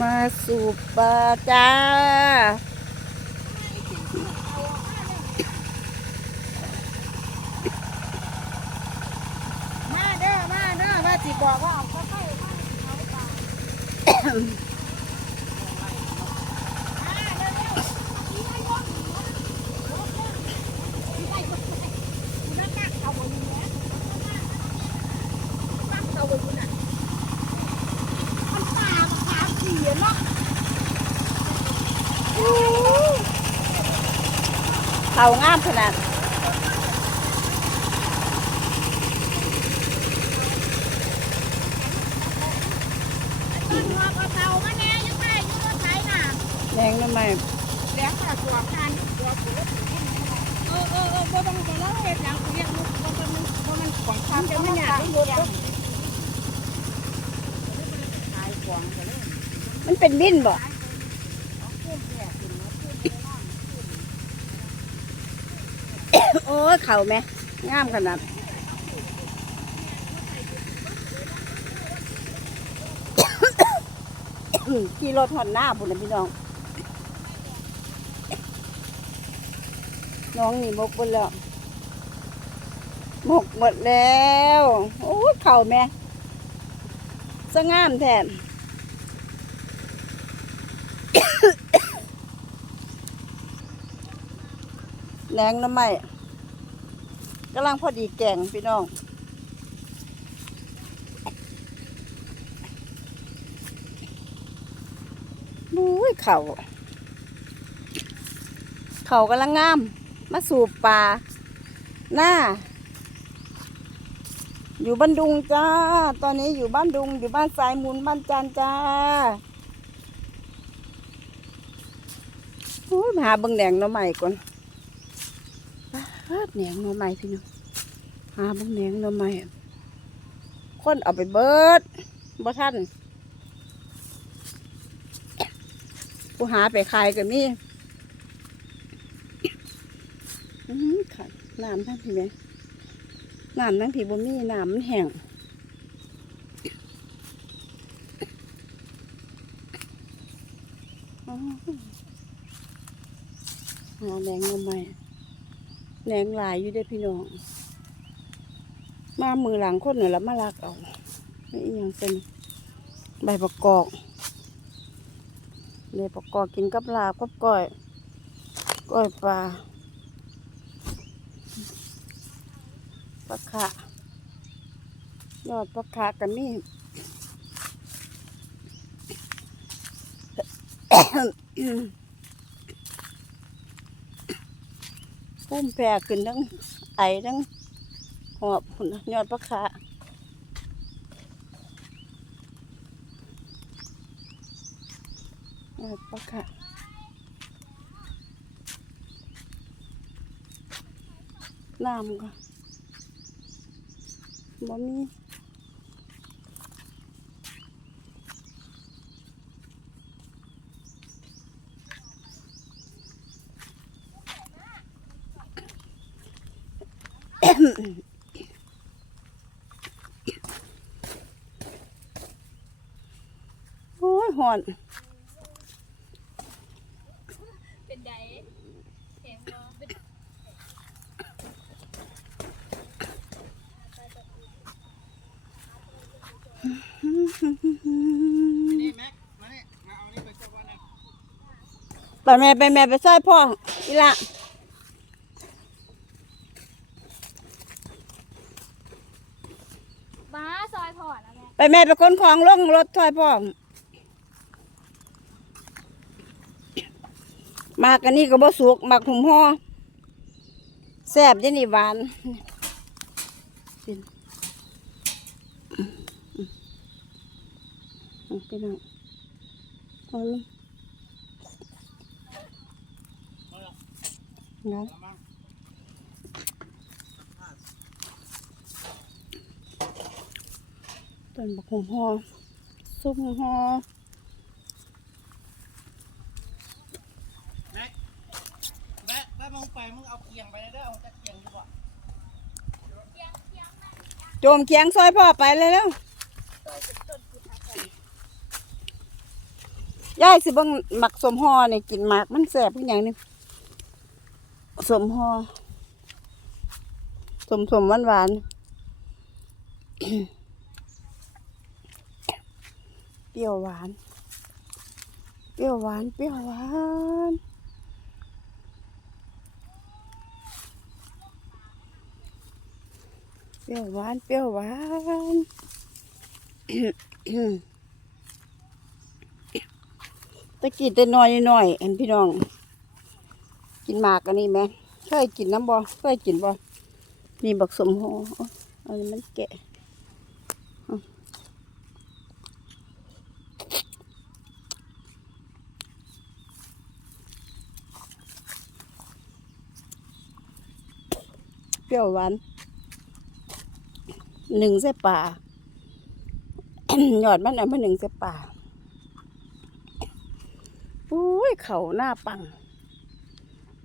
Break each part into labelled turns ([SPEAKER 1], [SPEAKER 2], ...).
[SPEAKER 1] มาสูบปลาจ้า
[SPEAKER 2] มาเด้อ มาเด้อว่าสิบอกว่าเอาเข้าไปมาสิเอาปลามาเร็วๆอีไอ้วงอีไอ้วงคุณนั่นน่ะเอาบ่อยู่แล้วปักเอาบ่อยู่น่ะมันตามันขาวเสียเนาะ
[SPEAKER 1] เขางามขนาด
[SPEAKER 2] ต้นหัวกระเตามาแน่ยังไงอยู่รถไถน่ะ
[SPEAKER 1] แดงทำไม
[SPEAKER 2] แหลมกระสวมคันตัวกูรถไถเออเออเออบ่ต้องบ่ต้องเฮ็ดหยังกูเรียกลูกบ่มันบ่มันของคันเดี๋ยวมันยากมันรถก็ขายของกันเลย
[SPEAKER 1] มันเป็นบินบ่
[SPEAKER 2] เอาขึ้นแก่ขึ้นมาขึ้นไปล่าง
[SPEAKER 1] โอ้ยเข่าไหมงามขนาดขี่รถหอนหน้าพุ่นนะพี่น้อง น้องนี่มกหมดแล้วหมกหมดแล้ว โอ้ยเข่าแม่สงามแทนแหนงน้ำไม้ กำลังพอดีแกงพี่น้องบุ้ยเขาเขากำลังงาม มาสูบปลาหน้า อยู่บ้านดุงจ้า ตอนนี้อยู่บ้านดุง อยู่บ้านสายมูลบ้านจันจ้าโอ้ยมาหาเบิ่งแดงน้ำใหม่ก่อนาดแหนงหน้ำใหม่พี่น้องหาบิ่งแหนงหน้ำใหม่คนเอาไปเบิดบ่ทันผู้หาไปขายก็มีอื้อค่ะน้ำทั้งพี่แม่น้ำทั้งพี่บ่มีน้ำมันแห้งอ๋อหาแหนงมาใหม่ แหนงหลายอยู่เด้พี่น้อง มามือหลังคนหน่อยแล้วมาลักเอาไม่อีหยังเป็นใบประกอบเลยประกอบกินกับลาบกับก้อยก้อยปลาปลาขะยอดปลาขะกันนี่ พุ่มแพรขึ้นทั้งไอทั้งหอบพุ่นยอดปลาขะยอดปลาขะน้ำก็บ่มี โอ้ยหอน
[SPEAKER 2] เป็นไดแข็งบ่เป็น
[SPEAKER 3] นี่แม็กมาเนี่ยมาเอานี่ไปสักวันนะ
[SPEAKER 1] ไปแม่ไปแม่ไปใส่พ่ออีละ
[SPEAKER 2] บ้าซอยพอ แม่
[SPEAKER 1] ไปแม่ไปคนของลงรถถอยพ่อมากันนี่ก็บ่สุกมักหุ่มห่อแซ่บยวนี่หวานเป็นอืมพี่น้องเอานี่นะ
[SPEAKER 3] มั้ง
[SPEAKER 1] ต้นบักหุ่มห่อซุปห่อ
[SPEAKER 3] แม็กแม็กถ้ามึงไปมึงเอาเคียงไปได้อเอาจะเคียงดีกว่า
[SPEAKER 1] โจมเคียงซอยพ่อไปเลยแล้ว
[SPEAKER 2] ซอยเป็นต้นพุทธ
[SPEAKER 1] ยายสิเบิ่งหมักสมฮอนี่กินหมากมันแซ่บคือหยังนี่สมฮอสมสมหวานหวานๆ เปรี้ยวหวาน เปรี้ยวหวาน เปรี้ยวหวาน เปรี้ยวหวาน เปรี้ยวหวานตะกี้แต่น้อยน้อยๆอันพี่น้อง กินหมากอันนี้ไหมเคยกินน้ำบ่เคยกินบ่นี่บักสมโหเออันนี้มันแกะเอาเป รี้ยวหวานหนึ่งเส้ป่าหยอดมันเอามาหนึ่งเส้ป่าอุ้ยเขาหน้าปัง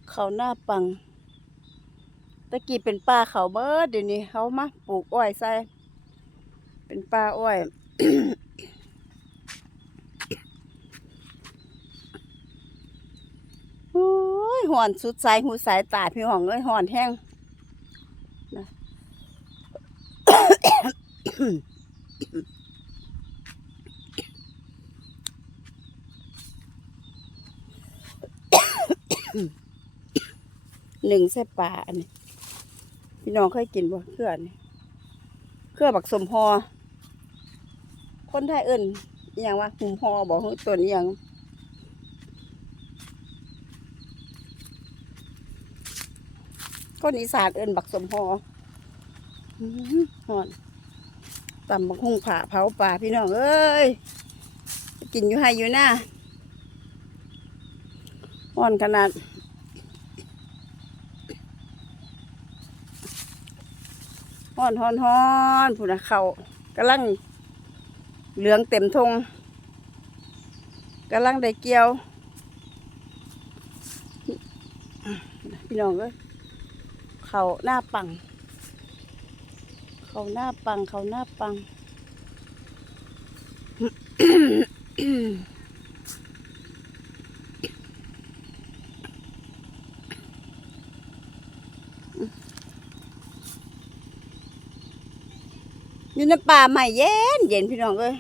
[SPEAKER 1] เขาหน้าปังตะกี้เป็นป่าเขาเบิดเดี๋ยวนี้เขามาปลูกอ้อยใส่เป็นป่าอ้อยโอ้ยหอนสุดสายหูสายตาพี่ห้องเอ้ยหอนแห้งนะ หนึ่งใส่ปลาอันนี้พี่น้องเคยกินบ่เครืออันนี้เครือบักสมพอ คนไทยเอิ้นอย่างว่าหุมพอบอกตัวนี้อย่างคนอีสานเอิ้นบักสมพออื้อหือหอน ตำบักหุ่งผ่าเผาป่าพี่น้องเอ้ยกินอยู่ให้อยู่หน้าหอนขนาด ฮ้อนฮ้อนฮ้อนผู้นะเขากำลังเหลืองเต็มทงกำลังได้เกี่ยว พี่น้องเอ้ยเขาหน้าปัง เขาหน้าปังเขาหน้าปัง อยู่ในป่าใหม่เย็นเย็นพี่น้องเอ้ย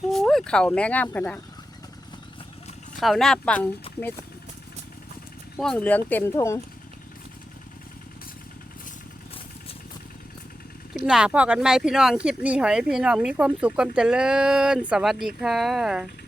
[SPEAKER 1] โอ้ยเขาแม่งามขนาดเขาหน้าปังเม็ดม่วงเหลืองเต็มทงคลิป หน้าพ่อกันไหมพี่น้องคลิปนี้ขอให้พี่น้องมีความสุขความเจริญ สวัสดีค่ะ